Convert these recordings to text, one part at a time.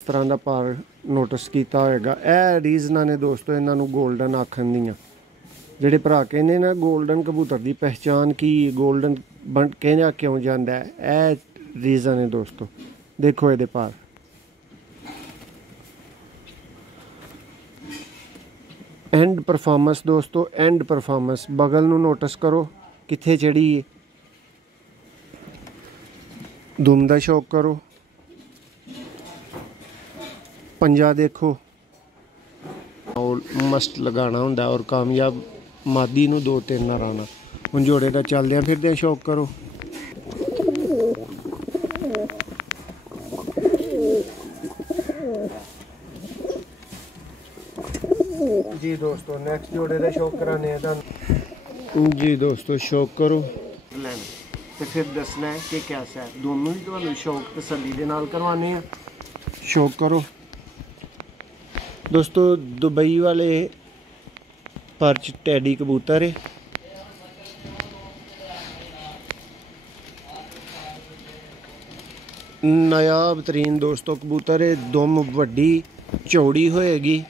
तरह का भार नोटिस किया होगा। यह रीजन ने दोस्तों इन्हों गोल्डन आखन दियाँ जेडे भरा कहते ना गोल्डन कबूतर की पहचान की गोल्डन बन कहना क्यों जाता है, यह रीजन है दोस्तों। देखो ये भार एंड परफॉर्मेंस दोस्तों, एंड परफॉर्मेंस बगल नू नोटिस करो कित्थे चढ़ी है, दुम दा शौक करो, पंजा देखो और मस्ट लगाना होंदा और कामयाब मादी नू 2-3 ना आना। हुण जोड़े का चलदे फिरदे शौक करो। जी दोस्तों नेक्स्ट जोड़े का शौक कराने जी दोस्तों, शौक करो तो फिर दसना है कि कैसा है। दोनों ही तो शौक तसल्ली दे नाल करवाने हैं। शौक करो दोस्तों। दुबई वाले परच टैडी कबूतर है, नायाब तरीन दोस्तों कबूतर है। दुम वड्डी चौड़ी होएगी।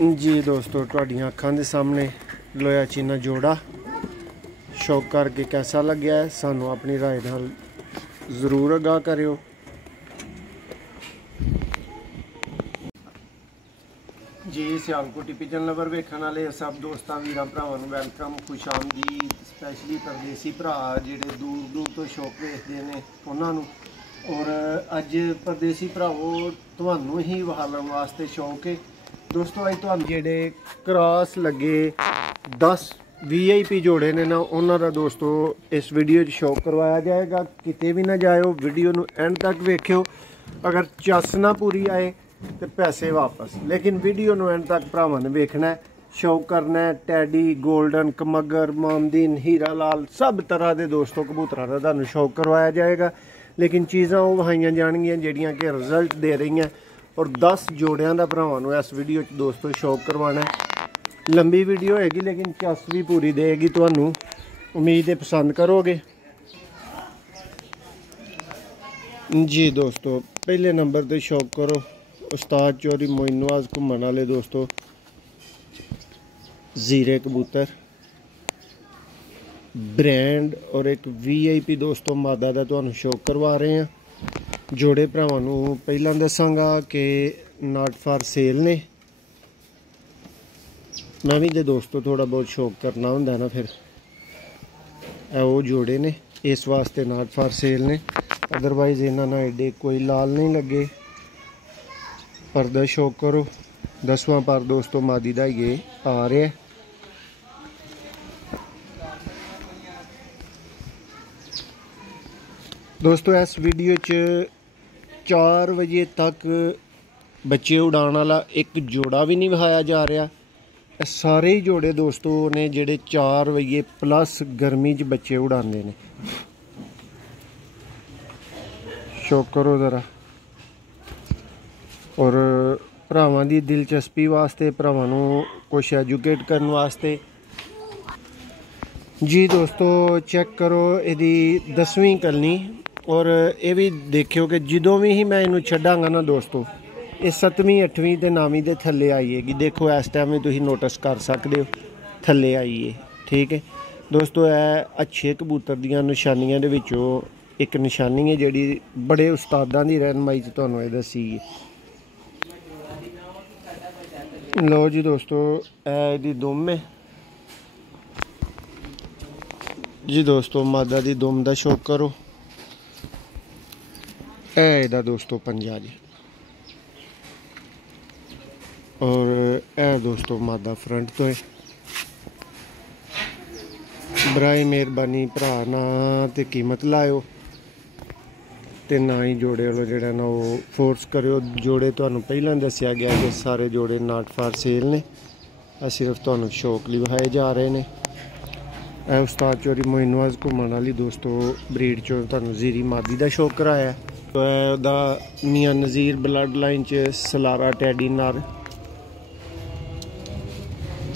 जी दोस्तों तुहाडियां अखां दे सामने लोया चीना जोड़ा शौक करके कैसा लग्या है सानू अपनी राय नाल जरूर आगाह करियो। जी सियालकोट टिप्पी चैनल पर वेखण वाले सब दोस्तों वीरां भरावां नूं वेलकम, खुश आमदीद। स्पैशली परदेसी भरा जिहड़े दूर दूर तो शौक वेखदे ने उन्हां नूं। और अज परदेसी भरावो तुहानूं ही वहालण वास्ते शौक है दोस्तों। अज तुहानूं जिहड़े क्रॉस लगे 10 VIP जोड़े ने ना उन्हां दा दोस्तों इस वीडियो शौक करवाया जाएगा। किते भी ना जाओ, वीडियो नूं एंड तक वेखियो। अगर चस ना पूरी आए तो पैसे वापस, लेकिन वीडियो नूं एंड तक भरावां ने वेखना है, शौक करना है। टैडी, गोल्डन, कमगर, मामदीन, हीरा लाल सब तरह के दोस्तों कबूतरां दा तुहानूं शौक करवाया जाएगा। लेकिन चीज़ां वो वहाइयां जाणगियां जिहड़ियां कि रिजल्ट दे रही हैं। और 10 जोड़ियां दा भरावां नूं इस वीडियो च दोस्तों शौक करवाना है। लंबी वीडियो होएगी लेकिन चस भी पूरी देगी तुहानूं, उम्मीद है पसंद करोगे। जी दोस्तों पहले नंबर पर शौक करो उस्ताद चौधरी मोइन नवाज घूमन वाले दोस्तों जीरे कबूतर ब्रांड और एक VIP दोस्तों मादा का तुहानूं शौक करवा रहे हैं। जोड़े भरावां नूं पहलां दसांगा कि नॉट फॉर सेल ने। मैं भी तो दोस्तों थोड़ा बहुत शौक करना हुंदा ना, फिर वो जोड़े ने इस वास्ते नॉट फॉर सेल ने। अदरवाइज इन्हां नाल एडे कोई लाल नहीं लगे। पर्दा शौक करो 10वां पर दोस्तों मादी दा ये आ रहा है। दोस्तों इस वीडियो च 4 बजे तक बच्चे उड़ाने वाला एक जोड़ा भी नहीं विखाया जा रहा। सारे ही जोड़े दोस्तों ने जेडे 4 बजे प्लस गर्मी च बच्चे उड़ाते हैं। शौक करो ज़रा। और भरावां दी दिलचस्पी वास्ते, भरावां नूं कुछ एजुकेट करने वास्ते जी दोस्तों चेक करो यदी 10वीं कलनी। और ये भी देखियो कि जदों भी ही मैं इनू छड्डांगा ना दोस्तों ये 7वीं 8वीं ते 9वीं दे थल्ले आईएगी। देखो इस टाइम भी तुसीं नोटिस कर सकते हो थल्ले आईए। ठीक है दोस्तों, यह अच्छे कबूतर दियां निशानियां दे विचों एक निशानी है जिहड़ी बड़े उस्तादां दी रहनुमाई च तुहानूं ये दसी है। लो जी दोस्तों यह दुम है जी दोस्तों, मादा दी दुम दा शौक करो। एदा दोस्तों पंजा जी। और ए दोस्तों मादा फ्रंट तो है। बराए मेहरबानी भरा ना तो कीमत लाओ तो ना ही जोड़े वालों जोड़ा ना वो फोर्स करो। जोड़े तुहानूं पहलां दसिया गया कि सारे जोड़े नॉट फॉर सेल ने, सिर्फ तुहानूं शौक लई विखाए जा रहे हैं। यह उस्ताद चौधरी मोइन नवाज घूमन वाली दोस्तों ब्रीड चो तुहानूं जीरी मादी का शौक कराया। तो उहदा मियां नज़ीर ब्लड लाइन च सलारा टैडी नर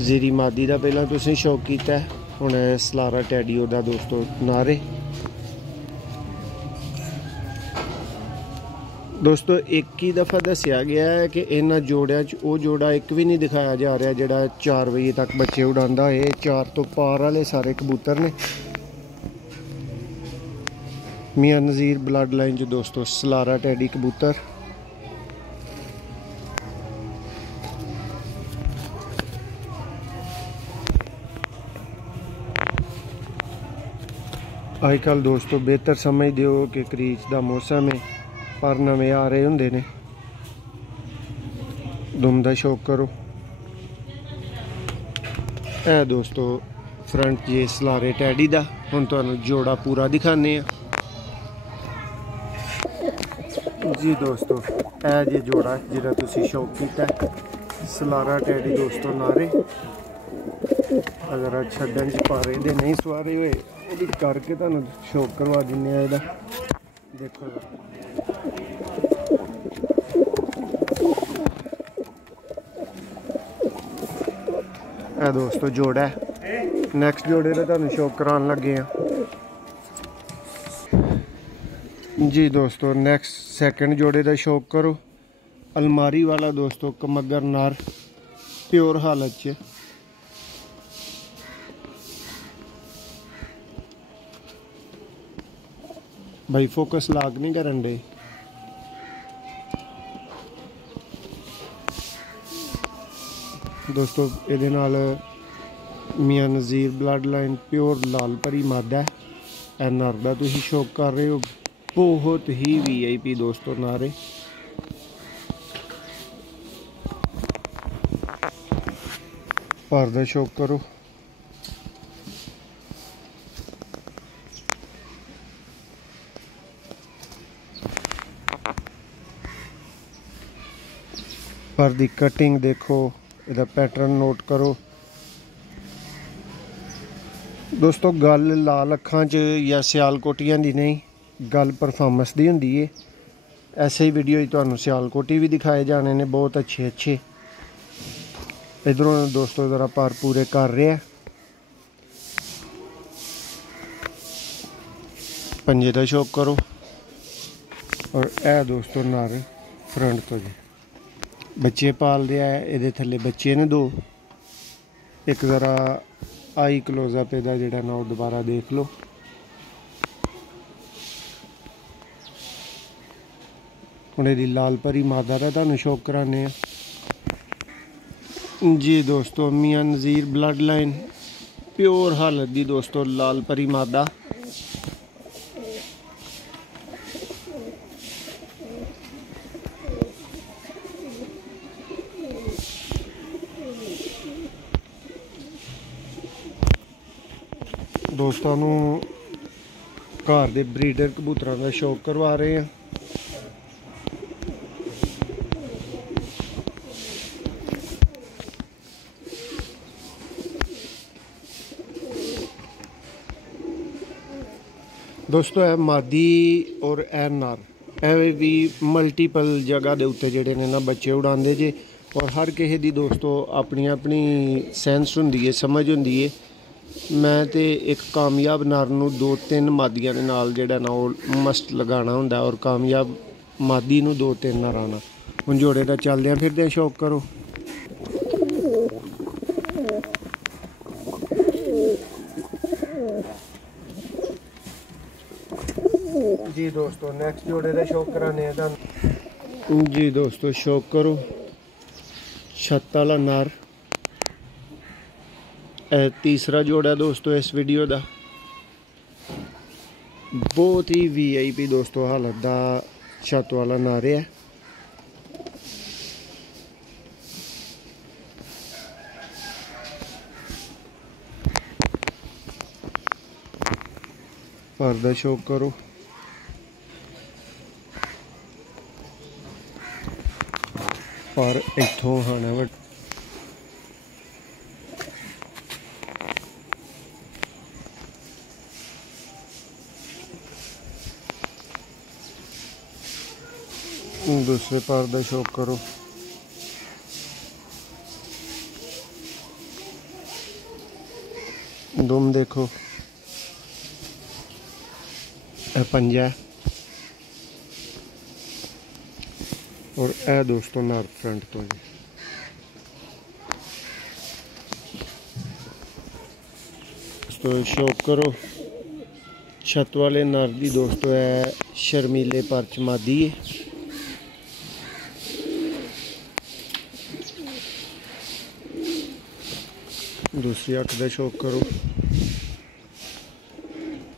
जीरी मादी का पहला तुसीं शौक किया, हुण सलारा टैडी उहदा दोस्तों नर है। दोस्तों एक ही दफ़ा दसिया गया है कि इन्होंने जोड़िया वो जोड़ा एक भी नहीं दिखाया जा रहा जोड़ा 4 बजे तक बच्चे उड़ाता है। 4 तो पार वाले सारे कबूतर ने। मियां नज़ीर ब्लड लाइन जो दोस्तों सलारा टैडी कबूतर। आजकल दोस्तों बेहतर समझते हो कि क्रीच का मौसम है पर नवे आ रहे होंगे ने। दुम दा शौक करो। ए दोस्तों फ्रंट जे सलारे टैडी दा हुण तुहानूं जोड़ा पूरा दिखाने जी दोस्तों। ए जे जोड़ा जिहदा तुसीं शौक कीता सलारा टैडी दोस्तों नारे। अगर छड्डन च पारे दे नहीं सवारे हुए वो करके तुहानूं शौक करवा दिन्ने आ। इहदा देखो दोस्तों जोड़ा है। नैक्सट जोड़े का तुहानूं शौक कराने लगे हैं जी दोस्तों। नैक्सट सैकेंड जोड़े का शौक करो। अलमारी वाला दोस्तों कमगर नार प्योर हालत च। भाई फोकस लाग नहीं करन दे। दोस्तों ये मियां नज़ीर ब्लड लाइन प्योर लाल परी मादा है। नर का तुम शौक कर रहे हो बहुत ही VIP दोस्तों नारे। पर का शौक करो। पर दी कटिंग देखो, इहदा पैटर्न नोट करो दोस्तों। गल लाल अखां च या सियालकोटियां दी नहीं, गल परफॉर्मेंस दी हुंदी है। ऐसे ही वीडियो तुहानूं सियालकोटी भी दिखाए जाने ने बहुत अच्छे अच्छे। इधरों दोस्तों ज़रा पर पूरे कर रहे हैं। पंजे का शौक करो। और ए दोस्तों नर फ्रंट तो जी बच्चे पाल रहा है। ये थले बच्चे ने 2। एक ज़रा आई क्लोजअप इहदा जिहड़ा ना वो दोबारा देख लो। हुण इहदी लाल परी मादा दा तुहानूं शौक कराने जी दोस्तों। मियां नज़ीर ब्लड लाइन प्योर हालत दी दोस्तों लाल परी मादा। दोस्तों घर के ब्रीडर कबूतरों का शौक करवा रहे हैं। दोस्तों है मादी और ए नर ए भी मल्टीपल जगह के उत्ते जेडे ने ना बच्चे उड़ाते जे। और हर किसी की दोस्तों अपनी अपनी सेंस होंदी है, समझ होंदी है। मैं तो एक कामयाब नर नूं 2-3 मादियां दे नाल जेहड़ा ना वो मस्ट लगाना हुंदा और कामयाब मादी नूं 2-3 नर आना। हुण जोड़े का चलदे फिरदे शौक करो जी दोस्तों। नैक्सट जोड़े का शौक कराने जी दोस्तों। शौक करो छत वाला नर। तीसरा जोड़ा दोस्तों इस वीडियो का बहुत ही VIP दोस्तों हालत का छत वाला नर है। पर दा शौक करो। पर इत्थों खाना बट दूसरे पर का शौक करो। दुम देखो, पंजा और ए दोस्तों नर फ्रंट तो जी दोस्तों शौक करो छत वाले नर दी दोस्तों है शर्मीले परच मादी है। दूसरी अख का शौक करो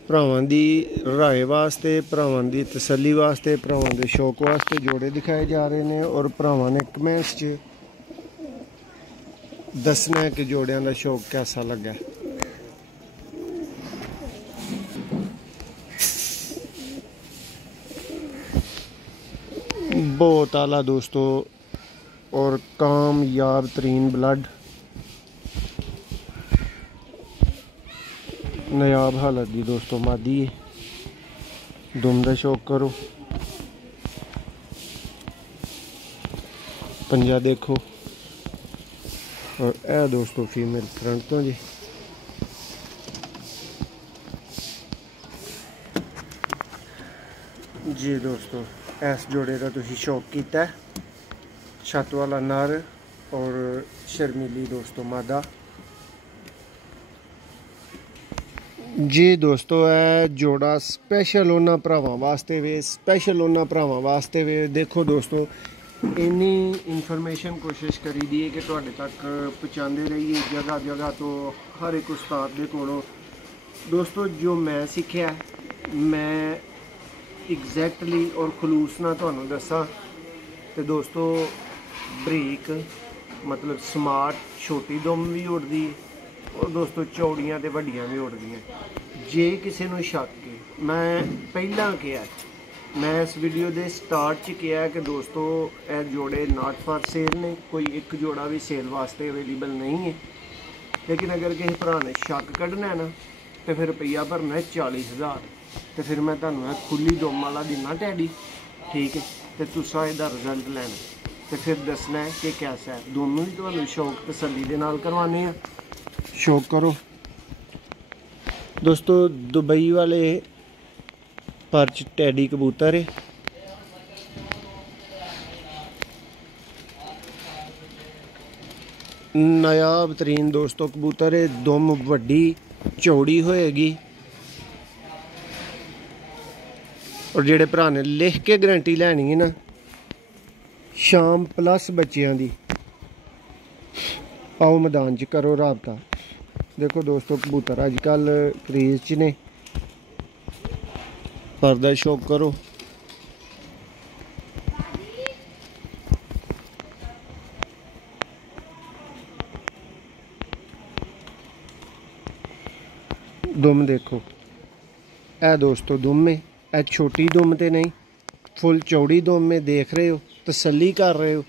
भरावां दी राय वास्ते भरावां दी तसल्ली वास्ते भरावां दे शौक वास्ते जोड़े दिखाए जा रहे हैं और भरावां ने कमेंट्स च दसना है कि जोड़ियां दा शौक कैसा लगा। बहुत आला दोस्तों और कामयाब तरीन ब्लड नायाब हालत दी दोस्तों मादी है। दुम दा शौक करो पंजा देखो और ए दोस्तों फीमेल फ्रंट तो जी जी दोस्तों इस जोड़े का तुसी शौक किया है छत वाला नर और शर्मीली दोस्तों मादा जी दोस्तों है जोड़ा स्पैशल उन्होंने भरावां वास्ते वे स्पैशल उन्होंने भरावां वास्ते वे। देखो दोस्तों इन्नी इन्फॉर्मेशन कोशिश करी दी है कि तुहाडे तक पहुँचाते रहिए जगह जगह तो हर एक उस्ताद दे कोलों। दोस्तों जो मैं सीखा मैं एग्जैक्टली और खलूस ना तुहानूं दसां तो दोस्तों बरीक मतलब स्मार्ट छोटी दुम भी उड़दी और दोस्तों चौड़ियां ते वड्डियां भी उड़दियां। जे किसी नूं शक है मैं पहला कहा मैं इस वीडियो के स्टार्ट च कहा कि दोस्तों यह जोड़े नॉट फॉर सेल ने कोई एक जोड़ा भी सेल वास्ते अवेलेबल नहीं है। लेकिन अगर किसी भरा ने शक कढ़ना है ना तो फिर रुपया भरना है 40,000 तो फिर मैं तुहानूं खुली दुम वाला दिना टैडी ठीक है तो तुसां इहदा रिजल्ट लैना तो फिर दसना है कि कैसा है। दोनों ही तुहानूं शौक तसल्ली दे नाल करवाने हैं। शौक करो दोस्तों दुबई वाले परच टैडी कबूतर है नायाब तरीन दोस्तों कबूतर है। दुम वड्डी चौड़ी होएगी और जेड़े भरा ने लिख के गारंटी लैनी है ना शाम प्लस बच्चियां दी आओ मैदान च करो राबता। देखो दोस्तों कबूतर अजकल क्रेज च ने पर्दा शौक करो दुम देखो ए दोस्तों दुम है ए छोटी दुम ते नहीं फुल चौड़ी दुम में देख रहे हो तसल्ली कर रहे हो।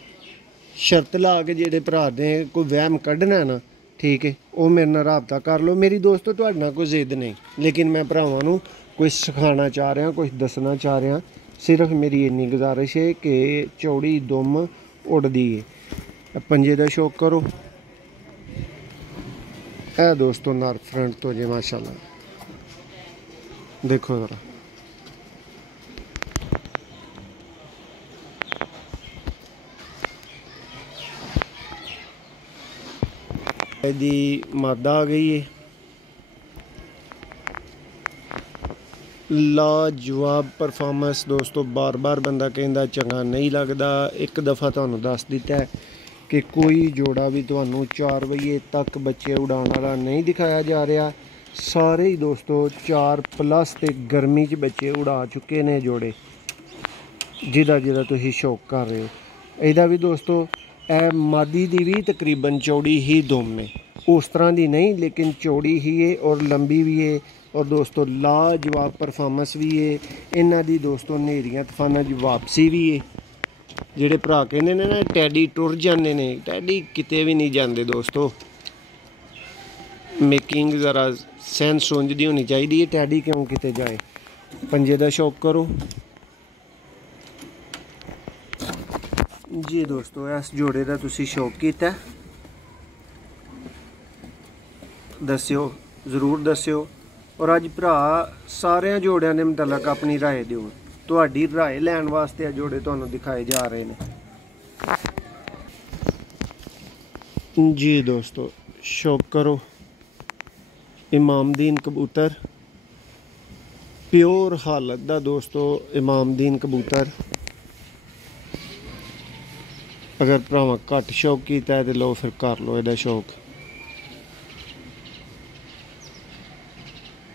शर्त ला के जेडे भरा ने कोई वहम कढ़ना है ना ठीक है वो मेरे नाल राबता कर लो। मेरी दोस्तों तुहाडे नाल कोई जिद नहीं लेकिन मैं भरावां नूं कुछ सिखाना चाह रहा कुछ दसना चाह रहा। सिर्फ मेरी इन्नी गुजारिश है कि चौड़ी दुम उड़दी है। पंजे का शौक करो ए दोस्तों नर फ्रंट तो जी माशाल्लाह देखो ज़रा दी मादा आ गई है लाजवाब परफॉर्मेंस दोस्तों। बार बार बंदा कहता चंगा नहीं लगता एक दफ़ा तुहानूं दस दिता है कि कोई जोड़ा भी तुहानूं 4 बजे तक बच्चे उड़ाने वाला नहीं दिखाया जा रहा। सारे ही दोस्तों 4+ ते गर्मी च बच्चे उड़ा चुके ने जोड़े जिदा जिदा तुसीं शौक कर रहे हो। इहदा भी दोस्तों ए मादी दी भी तकरीबन चौड़ी ही दुम है उस तरह दी नहीं लेकिन चौड़ी ही है और लंबी भी है और दोस्तों लाजवाब परफॉर्मेंस भी है। इन्हां दी दोस्तों नेरियां तूफानां च वापसी भी है। जेडे भरा कहंदे ने ना टैडी टुर जाते ने टैडी किते भी नहीं जाते दोस्तों। मेकिंग ज़रा सेंस सुंझदी होनी चाहिए है टैडी क्यों किते जाए। पंजे का शौक करो जी दोस्तों इस जोड़े का तुसी शौक किया दस्यो ज़रूर दस्यो और अज भरा सारे जोड़ियां के मुतलक अपनी राय दिओ। ਤੁਹਾਡੀ ਰਾਏ ਲੈਣ ਵਾਸਤੇ ਜੋੜੇ ਤੁਹਾਨੂੰ ਦਿਖਾਏ ਜਾ ਰਹੇ ਨੇ ਜੀ ਦੋਸਤੋ। ਸ਼ੌਕ ਕਰੋ ਇਮਾਮਦੀਨ ਕਬੂतर, प्योर हालत दा दोस्तों इमामदीन कबूतर। अगर भरावां घट शौक कीता है तो लो फिर कर लो इहदा शौक।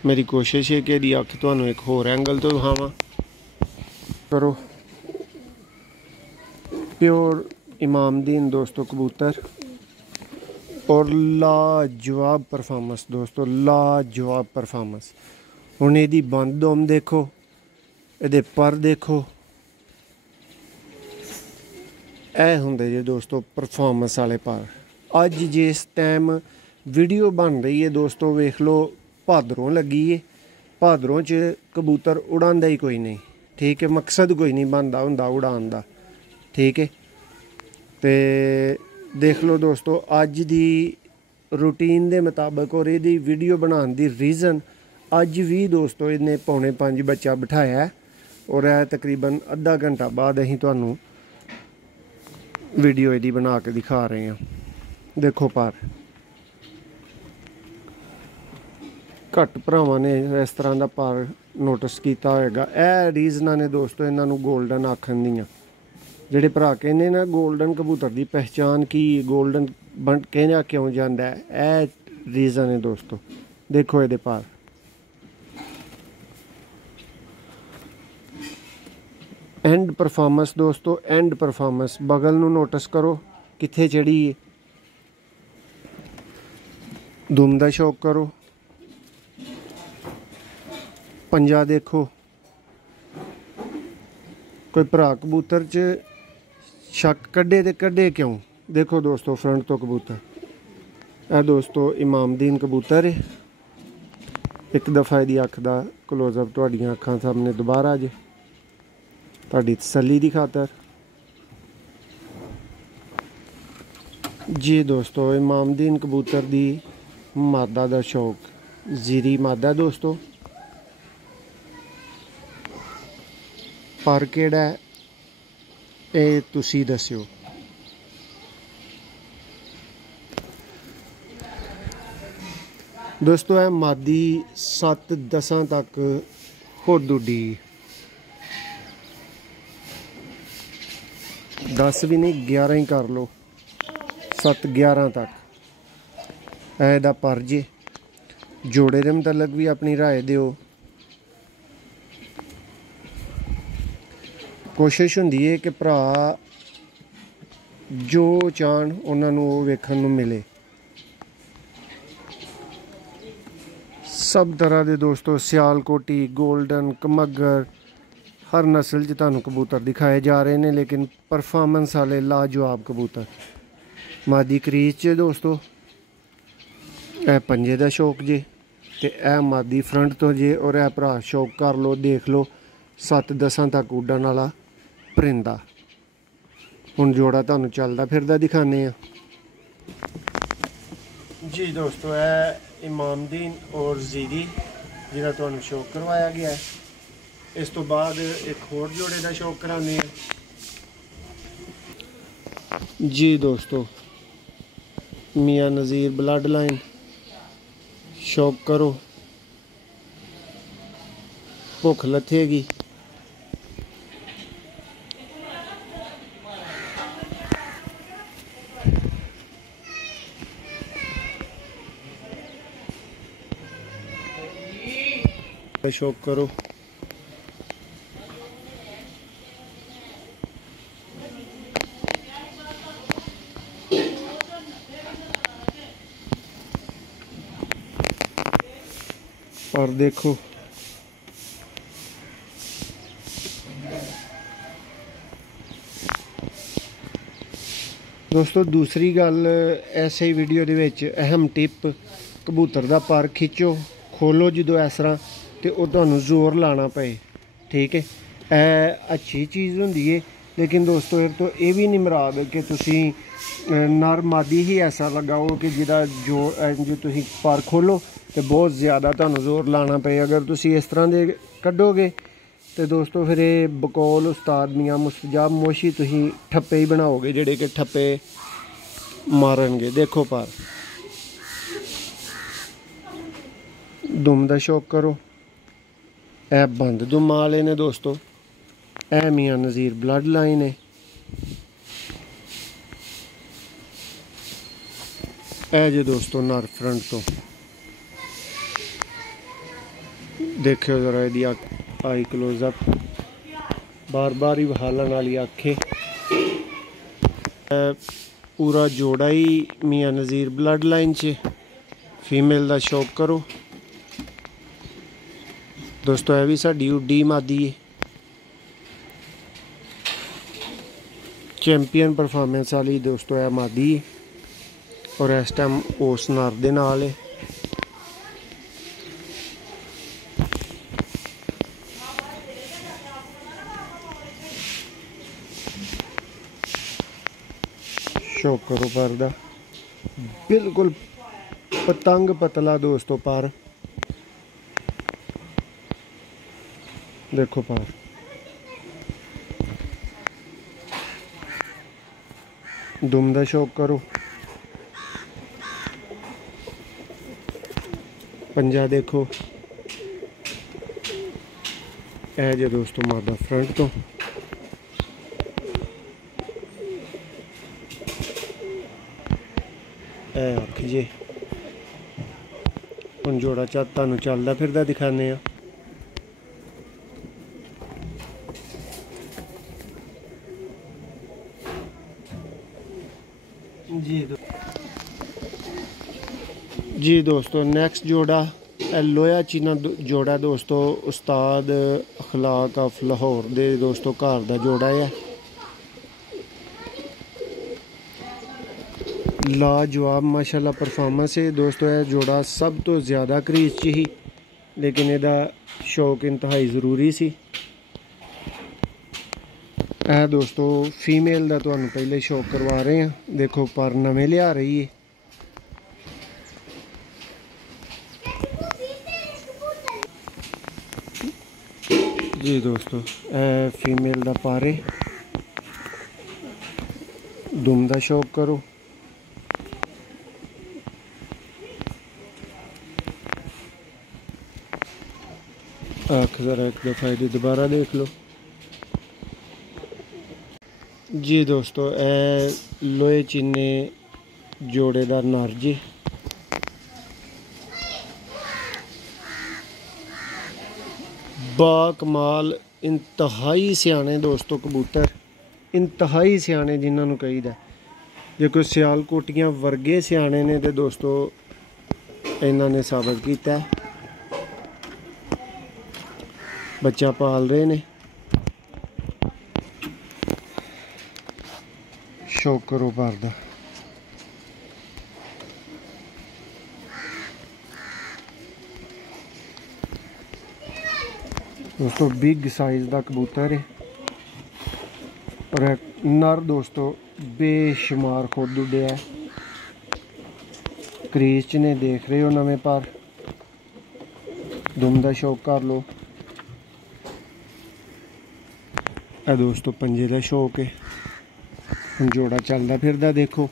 मेरी कोशिश है कि इहदी अख तुहानूं एक होर एंगल तो दिखावां। करो प्योर इमामदीन दोस्तों कबूतर और लाजवाब परफॉर्मेंस दोस्तों, लाजवाब परफॉर्मेंस। हुण इहदी बंद दोम देखो, इहदे पर देखो, ਇਹ ਹੁੰਦੇ ਜੇ ਦੋਸਤੋ परफॉर्मेंस वाले पर। अज जिस टाइम वीडियो बन रही है दोस्तों वेख लो भादरों लगी है, भादरों च कबूतर उड़ांदा ही कोई नहीं, ठीक है, मकसद कोई नहीं बनता हुंदा उड़ान दा, ठीक है। तो देख लो दोस्तों अज दी रूटीन के मुताबिक और इहदी वीडियो बनाने दी रीज़न अज भी दोस्तों इन्हें 4:45 बच्चा बिठाया है और यह तकरीबन अद्धा घंटा बाद असीं तुहानूं वीडियो इहदी बना के दिखा रहे हैं। देखो पर घट भरावां ने इस तरह का पर नोटिस किया होएगा। यह रीजनां ने दोस्तों इन्हां नूं गोल्डन आखण दीआं। जिहड़े भरा कहंदे ना गोल्डन कबूतर की पहचान की, गोल्डन बन कहना क्यों जाता है, यह रीजन है दोस्तों। देखो ये पर एंड परफॉर्मेंस दोस्तों, एंड परफॉर्मेंस। बगल नूं नोटिस करो कित्थे चढ़ी है, दुम दा शौक करो, पंजा देखो। कोई भरा कबूतर च शक कड्डे ते कड्डे क्यों। देखो दोस्तों फ्रंट तो कबूतर, यह दोस्तों इमामदीन कबूतर है। एक दफ़ा इहदी अख दा क्लोजअप तुहाडीआं अखां सामने दोबारा जे तुहाडी तसल्ली दी खातर जी दोस्तों। इमामदीन कबूतर दी मादा दा शौक, जीरी मादा दोस्तों। पर केड़ा है ये तुसी दस्यो। दोस्तों यह मादी 7-10 तक खुद उड्डी, 10 भी नहीं 11 ही कर लो, 7-11 तक एदा पर जे। जोड़े के मुतलक भी अपनी राय दिओ। कोशिश हुंदी है कि भरा जो चाहन उन्हां नूं ओह वेखण नूं मिले। सब तरह के दोस्तों सियालकोटी, गोल्डन, कमगर, हर नस्ल च तुहानूं कबूतर दिखाए जा रहे हैं, लेकिन परफॉर्मेंस वाले लाजवाब कबूतर। मादी क्रीज च दोस्तों यह पंजे का शौक जे, तो यह मादी फ्रंट तो जे, और यह भरा शौक कर लो, देख लो 7-10 तक उड्डण वाला परिंदा। हुण जोड़ा तुहानूं चलदा फिरदा दिखाने आ जी दोस्तों। यह इमामदीन और जीरी जिहदा तुहानूं शौक करवाया गया है। इस तो बाद एक होर जोड़े का शौक कराने जी दोस्तों। मियाँ नज़ीर ब्लड लाइन, शौक करो, भुख लथेगी। शौक करो। और देखो दोस्तों दूसरी गल ऐसे ही वीडियो दे विच अहम टिप, कबूतर दा पर खिच्चो खोलो जो इस तरह तो वह तुहानूं जोर लाना पे, ठीक है। अच्छी चीज़ होंदी है, लेकिन दोस्तों एक तो ये भी नहीं मुराद कि तुसी नर मादी ही ऐसा लगाओ कि जिहदा जो तुसी पर खोलो तो बहुत ज़्यादा तुहानूं जोर लाना पे। अगर तुसी इस तरह दे कड्डोगे तो दोस्तों फिर ये बकौल उस्ताद मियाँ मुस्तजाब मोशी तुसीं ठप्पे ही बनाओगे जेडे कि ठप्पे मारनगे। देखो पर दुम दा शौक करो। ए बंद दुम वाले ने दोस्तों, ए मियाँ नज़ीर ब्लड लाइन है। ए जे दोस्तों नर फ्रंट तो देखो जरा यदि आई क्लोजअप, बार बार ही बहालन वाली अखें। पूरा जोड़ा ही मियाँ नज़ीर ब्लड लाइन च फीमेल का शौक करो दोस्तों। यह भी साड़ी उड्डी मादी है, चैंपियन परफॉर्मेंस वाली दोस्तों यह मादी है और इस टाइम उस नर दे नाल है। शौक करो पर दा बिल्कुल पतंग पतला दोस्तों पर देखो पर दुम दा शौक करो। पंजा देखो ए जे दोस्तों मादा फ्रंट तो अख जे हम जोड़ा तुहानू चलदा फिरदा दिखाने आ। जी दोस्तों नेक्स्ट जोड़ा लोया चीना जोड़ा दोस्तों उस्ताद अखलाक ऑफ लाहौर दे दोस्तों घर का जोड़ा है। लाजवाब माशाल्लाह परफॉर्मेंस है दोस्तों। यह जोड़ा सब तो ज़्यादा क्रीज च ही, लेकिन ਇਹਦਾ शौक इंतहाई ज़रूरी सी। ਇਹ दोस्तों फीमेल का तुहानू पहले शौक करवा रहे हैं। देखो पर नवे लिया रही है। जी दोस्तों फीमेल का पारे दुम का शौक करो। आख ज़रा एक दफ़ा ये दोबारा देख लो। जी दोस्तों ए लोहे चीने जोड़े का नर जी बाकमाल इंतहाई सियाने दोस्तों कबूतर, इंतहाई सियाने जिन्होंने कहीदा। जे कोई सियालकोटियां वर्गे सियाने ने तो दोस्तों इन्होंने साबित किया। बच्चा पाल रहे ने, शौक करो पर दा। दोस्तों बिग साइज का कबूतर है और नर दोस्तों बेशुमार खुद उड़े है। क्रीज च ने देख रहे हो नवे पर दुम का शौक कर लो। ए दोस्तों पंजे का शौक है। हम जोड़ा चलता फिरदा देखो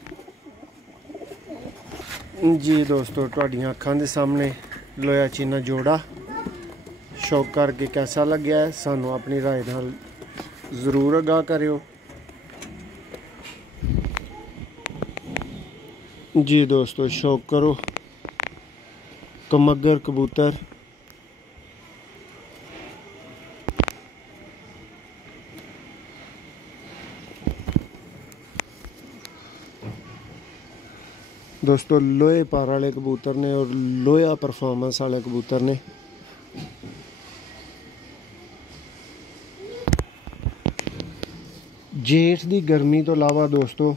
जी दोस्तों तुहाडियां अखां दे सामने लोया चीना जोड़ा। शौक करके कैसा लग्या है सानू अपनी राय नाल ज़रूर आगाह करियो। जी दोस्तों शौक करो कमगर कबूतर। दोस्तों लोहे पार वाले कबूतर ने और लोहा परफॉर्मेंस वाले कबूतर ने। जेठ की गर्मी तो इलावा दोस्तों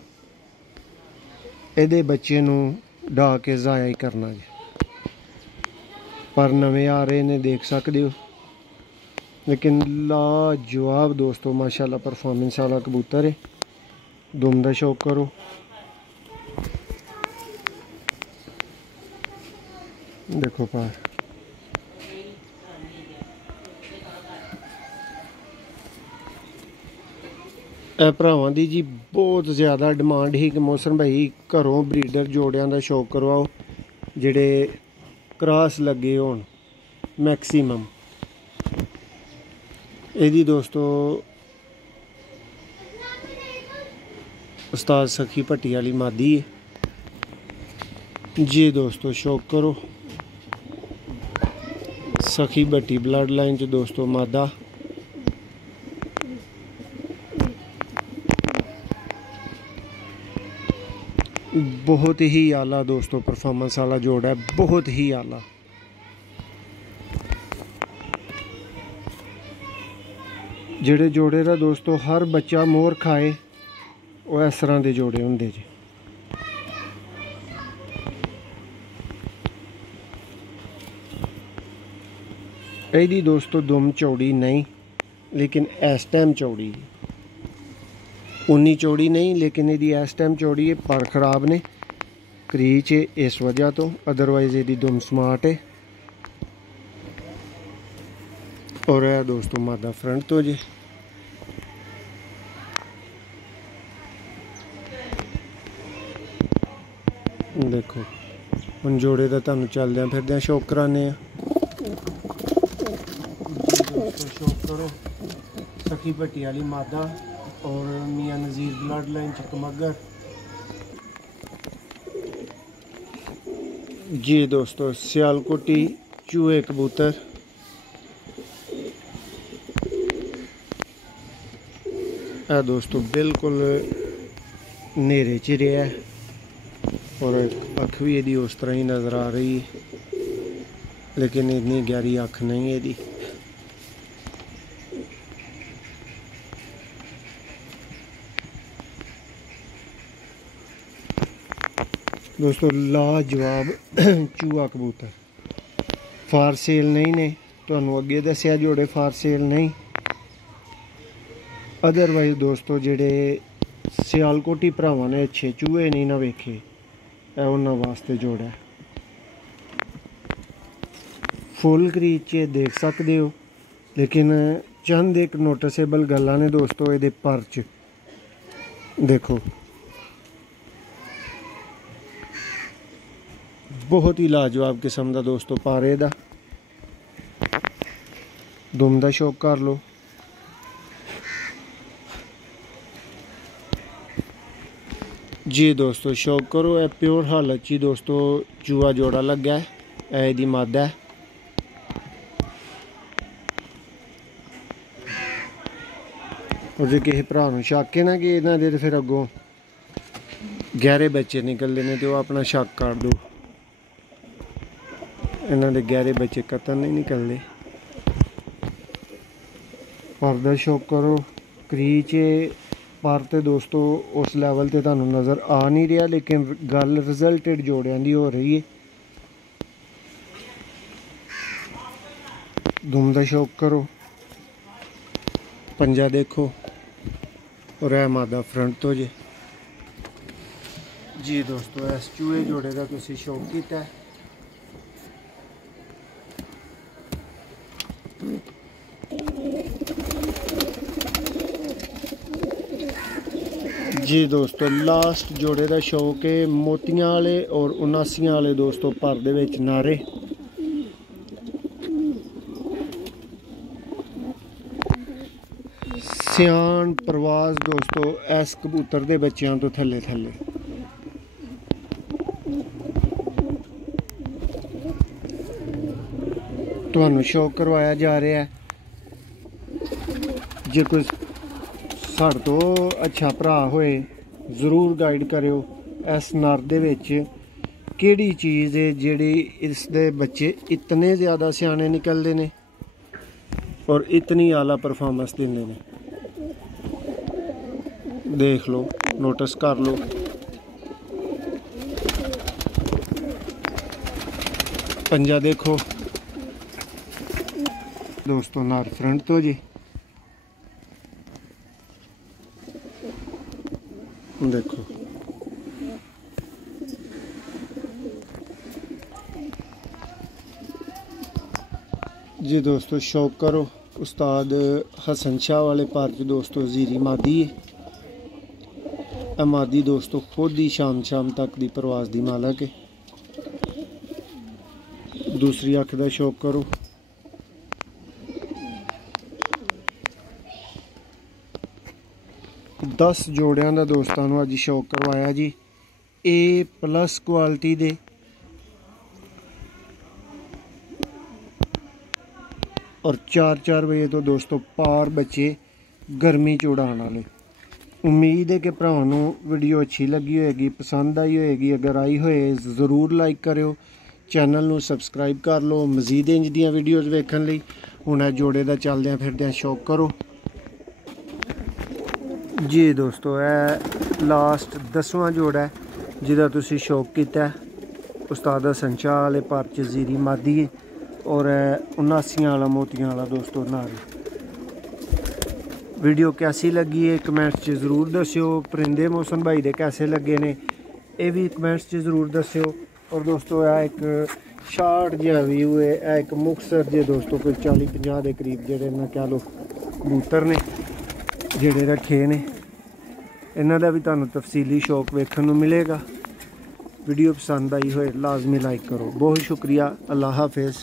ਇਹਦੇ बच्चे नू ढा के ज़ाया ही करना जी। पर नवे आ रहे ने देख सकते हो, लेकिन लाजवाब दोस्तों माशाल्लाह परफॉर्मेंस वाला कबूतर है। दुम दा शौक करो। देखो पार भरावां दी जी बहुत ज़्यादा डिमांड ही कि मोहसन भाई घरों ब्रीडर जोड़ियां दा शौक करवाओ जेड़े क्रॉस लगे होन मैक्सिमम। एदी दोस्तों उस्ताद सखी भट्टी वाली मादी है जी। दोस्तों शौक करो सखी भट्टी ब्लड लाइन च दोस्तों मादा। बहुत ही आला दोस्तों परफॉर्मेंस वाला जोड़ा है, बहुत ही आला। जेड़े जोड़े दा दोस्तों हर बच्चा मोर खाए वो इस तरह के जोड़े होंगे जी। यही दोस्तों दुम चौड़ी नहीं लेकिन इस टाइम चौड़ी है, उन्नी चौड़ी नहीं लेकिन यदि इस टाइम चौड़ी है। पर खराब ने क्रीच है इस वजह तो, अदरवाइज यदि दुम स्मार्ट है। और है दोस्तों मादा फ्रंट तो जी। देखो हम जोड़े का तुहानू चलद्या फिरद्या शौक कराने। दोस्तों शौक करो सखी भट्टी वाली मादा और मियाँ नज़ीर ब्लड लाइन चकमगर जी। दोस्तों सियालकोटी चूहे कबूतर है दोस्तों बिल्कुल नेरे च रहा है और अख भी यदी उस तरह ही नज़र आ रही है लेकिन इतनी गहरी अख नहीं है यदी। दोस्तों लाजवाब चूहा कबूतर फार सेल नहीं ने, तुहानू अगे दसिया जोड़े फार सेल नहीं। अदरवाइज दोस्तों जेड़े सियालकोटी भरावां ने अच्छे चूहे नहीं ना वेखे उन्हां वास्ते जोड़ा है। फुल क्रीच देख सकते हो लेकिन चंद एक नोटिसेबल गल्लां ने दोस्तों ये पर च देखो बहुत ही लाजवाब किस्म का दोस्तों पारे दा। दुम दा शौक कर लो जी। दोस्तों शौक करो है प्योर हालत च दोस्तों चूहा जोड़ा लग्गा है यदी मादा है। और जो किसी भरा नूं शक है ना कि इन्हां दे फिर अगों गहरे बच्चे निकलते हैं तो अपना शक कर दो, इन्हां दे गहरे बच्चे कतन नहीं निकलते। पर दा शौक करो क्रीच पर तो दोस्तों उस लैवल ते तुहानू नज़र आ नहीं रहा लेकिन गल रिजल्टेड जोड़ियां दी हो रही है। दुम दा शौक करो पंजा देखो और है मादा फ्रंट तो जी। दोस्तों इस चूहे जोड़े का तुसी शौक किया है जी। दोस्तों लास्ट जोड़े का शौक है मोतियां वाले और 79 वाले दोस्तों पर दे विच नारे। सियान प्रवास दोस्तों इस कबूतर के बच्चों तो थले थले। तुहानू शौक करवाया जा रहा है जे कोई साढ़े तो अच्छा भरा होए जरूर गाइड करो इस नर दे विच केड़ी चीज़ है जिहड़ी इसदे बच्चे इतने ज़्यादा सियाने निकलते हैं और इतनी आला परफॉर्मेंस देंदे ने। देख लो नोटिस कर लो पंजा देखो दोस्तों नर फ्रंट तो जी। देखो जी। दोस्तों शौक करो उस्ताद हसन शाह वाले पार्क दोस्तों जीरी मादी है मादी दोस्तों खुद ही शाम तक दी परवाज दी मालक है। दूसरी अख का शौक करो। दस जोड़ियां का दोस्तों को अज शौक करवाया जी। A+ क्वालिटी दे और 4-4 बजे तो दोस्तों पार बच्चे गर्मी च उड़ाने वाले। उम्मीद है कि भरावां नूं वीडियो अच्छी लगी होएगी, पसंद आई होएगी। अगर आई होए ज़रूर लाइक करियो, चैनल नूं सबसक्राइब कर लो मज़ीद इंज दियां वीडियोज़ वेखण लई। हुण जोड़े दा चलदियां फिरदियां शौक करो जी दोस्तों। यह लास्ट 10वां जोड़ा है जिहदा तुसीं शौक कीता है। उस्ताद हसन शाह वाले पर च जीरी मादी है और 79 वाला मोतियां वाला दोस्तों नारी। वीडियो कैसी लगी है कमेंट्स च ज़रूर दस्सिओ। परिंदे मोहसन भाई दे कैसे लगे ने ये भी कमेंट्स च ज़रूर दस्सिओ। और दोस्तों यह एक शार्ट जिहा व्यू है। यह एक मुक्तसर जे दोस्तों कोई 40-50 के करीब जेडे ना कह लो कबूतर ने जेडे रखे ने। इन्हां दा भी तुहानूं तफसीली शौक वेखण नूं मिलेगा। वीडियो पसंद आई होए लाजमी लाइक करो। बहुत शुक्रिया। अल्लाह हाफिज़।